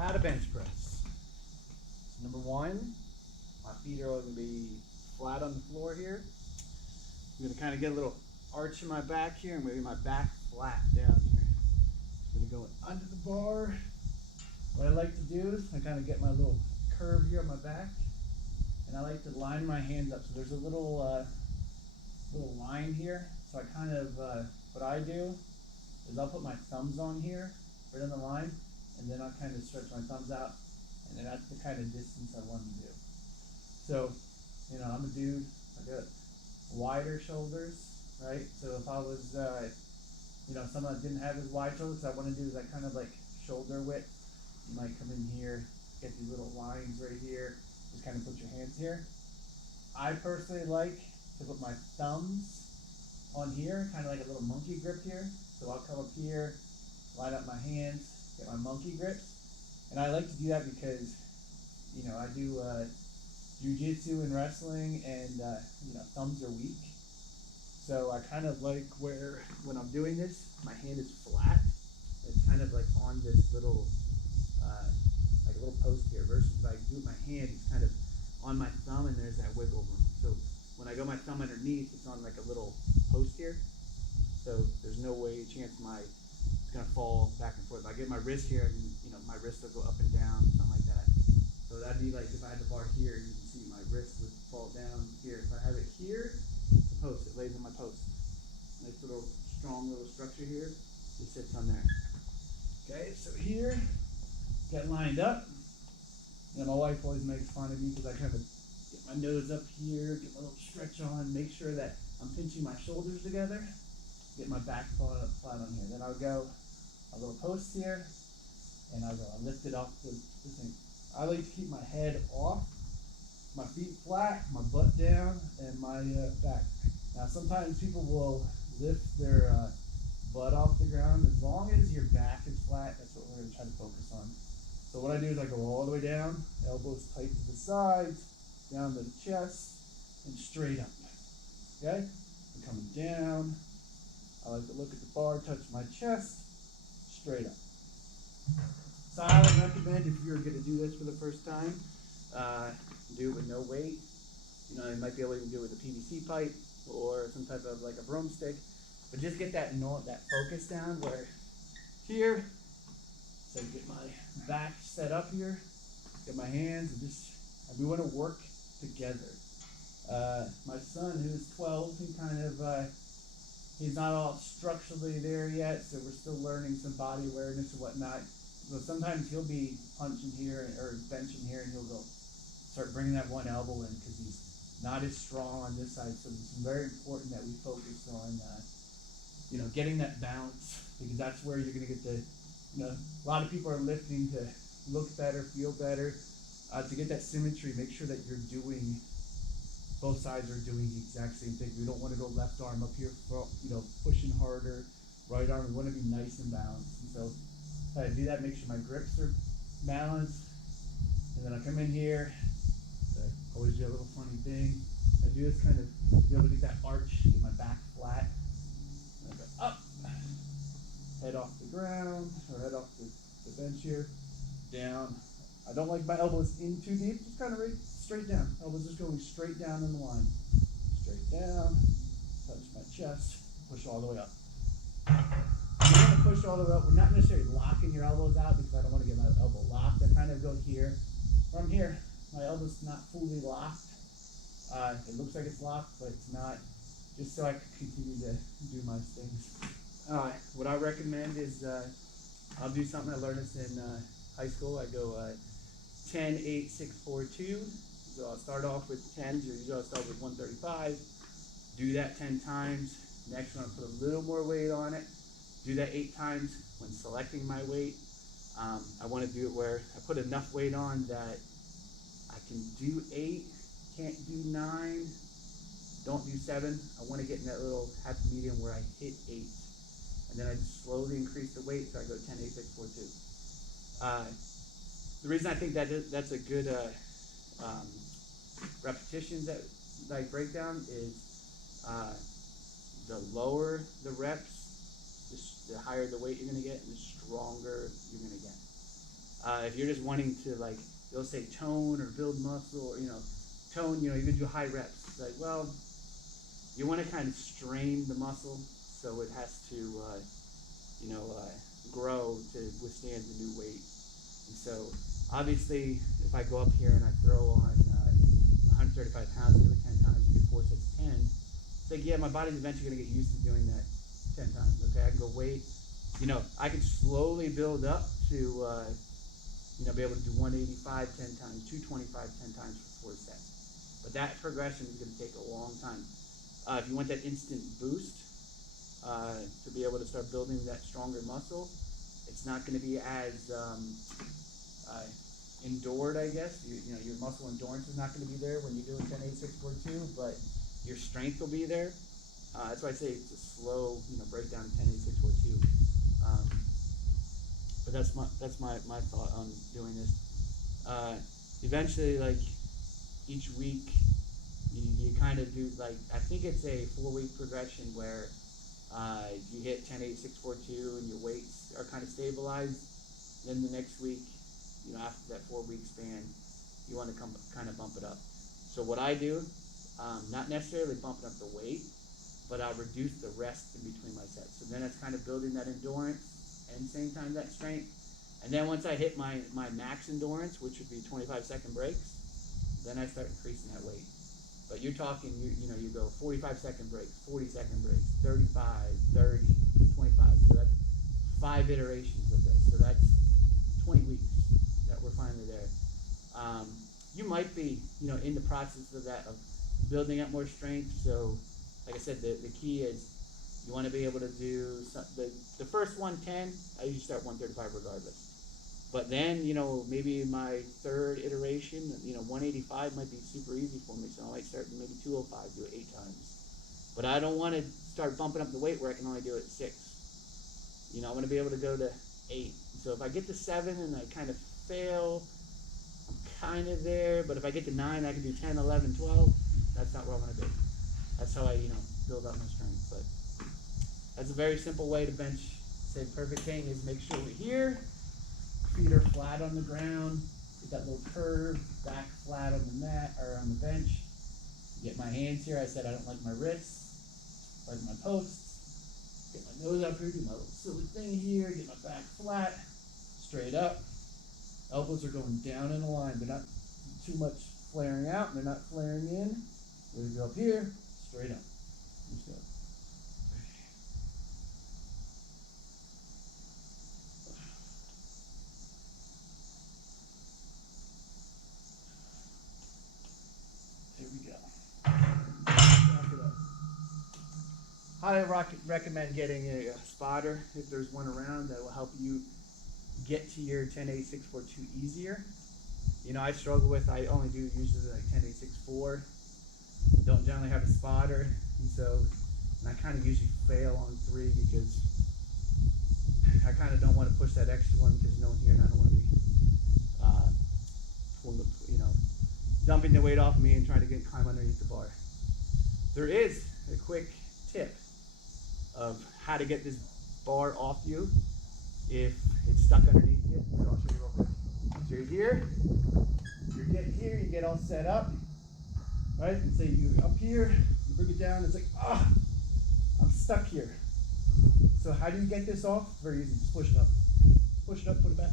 How to bench press. So number one, my feet are going to be flat on the floor here. I'm going to kind of get a little arch in my back here and maybe my back flat down here. I'm going to go under the bar. What I like to do is I kind of get my little curve here on my back, and I like to line my hands up. So there's a little line here. So I kind of, what I do is I'll put my thumbs on here, right on the line, and then I'll kind of stretch my thumbs out, and then that's the kind of distance I want to do. So, I'm a dude, I got wider shoulders, right? So if I was, someone that didn't have as wide shoulders, what I want to do is I kind of like shoulder width. You might come in here, get these little lines right here, just kind of put your hands here. I personally like to put my thumbs on here, kind of like a little monkey grip here. So I'll come up here, line up my hands, get my monkey grips. And I like to do that because, I do jiu-jitsu and wrestling, and, thumbs are weak. So I kind of like where, when I'm doing this, my hand is flat. It's kind of like on this little, like a little post here, versus if I do it with my hand, it's kind of on my thumb and there's that wiggle room. So when I go my thumb underneath, it's on like a little post here. So there's no chance it's gonna fall back and forth. If I get my wrist here, and my wrist will go up and down, something like that. So that'd be like if I had the bar here, you can see my wrist would fall down here. If I have it here, it's a post, it lays on my post. Nice little strong little structure here. It sits on there. Okay, so here, get lined up. And my wife always makes fun of me because I kind of get my nose up here, get my little stretch on, make sure that I'm pinching my shoulders together, get my back flat on here. Then I'll go a little post here, and I'll lift it off the thing. I like to keep my head off, my feet flat, my butt down, and my back. Now sometimes people will lift their butt off the ground. As long as your back is flat, that's what we're going to try to focus on. So what I do is I go all the way down, elbows tight to the sides, down to the chest, and straight up. Okay? I'm coming down. I like to look at the bar, touch my chest, straight up. So I would recommend, if you're going to do this for the first time, do it with no weight. You might be able to even do it with a PVC pipe or some type of like a broomstick, but just get that focus down where here. So get my back set up here, get my hands, and we want to work together. My son, who's 12, he's not all structurally there yet, so we're still learning some body awareness and whatnot. So sometimes he'll be punching here or benching here, and he'll start bringing that one elbow in because he's not as strong on this side. So it's very important that we focus on, getting that balance, because that's where you're going to get a lot of people are lifting to look better, feel better. To get that symmetry, make sure that both sides are doing the exact same thing. We don't want to go left arm up here, pushing harder, right arm. We want to be nice and balanced. And so if I do that, make sure my grips are balanced. And then I come in here. So I always do a little funny thing. I do this kind of to be able to get that arch, get my back flat. And I go up. Head off the ground, or head off the bench here, down. I don't like my elbows in too deep, just kind of straight down. Elbows just going straight down in the line. Straight down, touch my chest, push all the way up. You're going to push all the way up. We're not necessarily locking your elbows out because I don't want to get my elbow locked. I kind of go here. From here, my elbow's not fully locked. It looks like it's locked, but it's not, just so I can continue to do my things. What I recommend is I'll do something I learned this in high school. I go 10, 8, 6, 4, 2. So I'll start off with 10s. Usually I'll start with 135. Do that 10 times. Next one, I'll put a little more weight on it. Do that 8 times. When selecting my weight, I want to do it where I put enough weight on that I can do 8, can't do 9, don't do 7. I want to get in that little happy medium where I hit 8. And then I just slowly increase the weight, so I go 10, 8, 6, 4, 2. The reason I think that's a good repetitions that I break down is the lower the reps, the higher the weight you're going to get, and the stronger you're going to get. If you're just wanting to, like, they'll say tone or build muscle, or, tone, you can do high reps. It's like, well, you want to kind of strain the muscle so it has to, grow to withstand the new weight. And so, obviously, if I go up here and I throw on 135 pounds, do it 10 times, do 4 sets of 10, it's like, yeah, my body's eventually going to get used to doing that 10 times. Okay, I can go weight. I can slowly build up to, be able to do 185 10 times, 225 10 times for 4 sets. But that progression is going to take a long time. If you want that instant boost to be able to start building that stronger muscle, it's not going to be as endured, I guess. Your muscle endurance is not going to be there when you do a 10, 8, 6, 4, 2, but your strength will be there. That's why I say it's a slow, breakdown of 10, 8, 6, 4, 2. But that's my thought on doing this. Eventually, like, each week, you kind of do, like, I think it's a 4-week progression where you hit 10, 8, 6, 4, 2, and your weights are kind of stabilized. Then the next week, after that 4-week span, you want to kind of bump it up. So what I do, not necessarily bumping up the weight, but I'll reduce the rest in between my sets. So then it's kind of building that endurance and same time that strength. And then once I hit my max endurance, which would be 25-second breaks, then I start increasing that weight. But you're talking, you go 45-second breaks, 40-second breaks, 35, 30, 25. So that's 5 iterations of this. So that's 20 weeks that we're finally there. You might be, in the process of that, of building up more strength. So, like I said, the key is you want to be able to do the first 110. I usually start 135 regardless. But then, maybe my third iteration, 185 might be super easy for me. So I might start maybe 205, do it 8 times. But I don't want to start bumping up the weight where I can only do it 6. I want to be able to go to 8. So if I get to 7 and I kind of fail, I'm kind of there. But if I get to 9, I can do 10, 11, 12. That's not where I want to be. That's how I, build up my strength. But that's a very simple way to bench. Say perfect thing is make sure we're here. Feet are flat on the ground. Get that little curve, back flat on the mat or on the bench. Get my hands here. I said I don't like my wrists, like my posts. Get my nose up here, do my little silly thing here. Get my back flat, straight up. Elbows are going down in a line. They're not too much flaring out. And they're not flaring in. We're go up here, straight up. Let's go. I recommend getting a spotter if there's one around that will help you get to your 10, 8, 6, 4, 2 easier. I struggle with, I only do usually like 10, 8, 6, 4. Don't generally have a spotter, and I kind of usually fail on 3 because I kind of don't want to push that extra one because no one here and I don't want to be dumping the weight off of me and trying to climb underneath the bar. There is a quick tip of how to get this bar off you if it's stuck underneath you. So I'll show you real quick. So you're here, you get all set up, right? And say you're up here, you bring it down, it's like, I'm stuck here. So how do you get this off? Very easy, just push it up, put it back.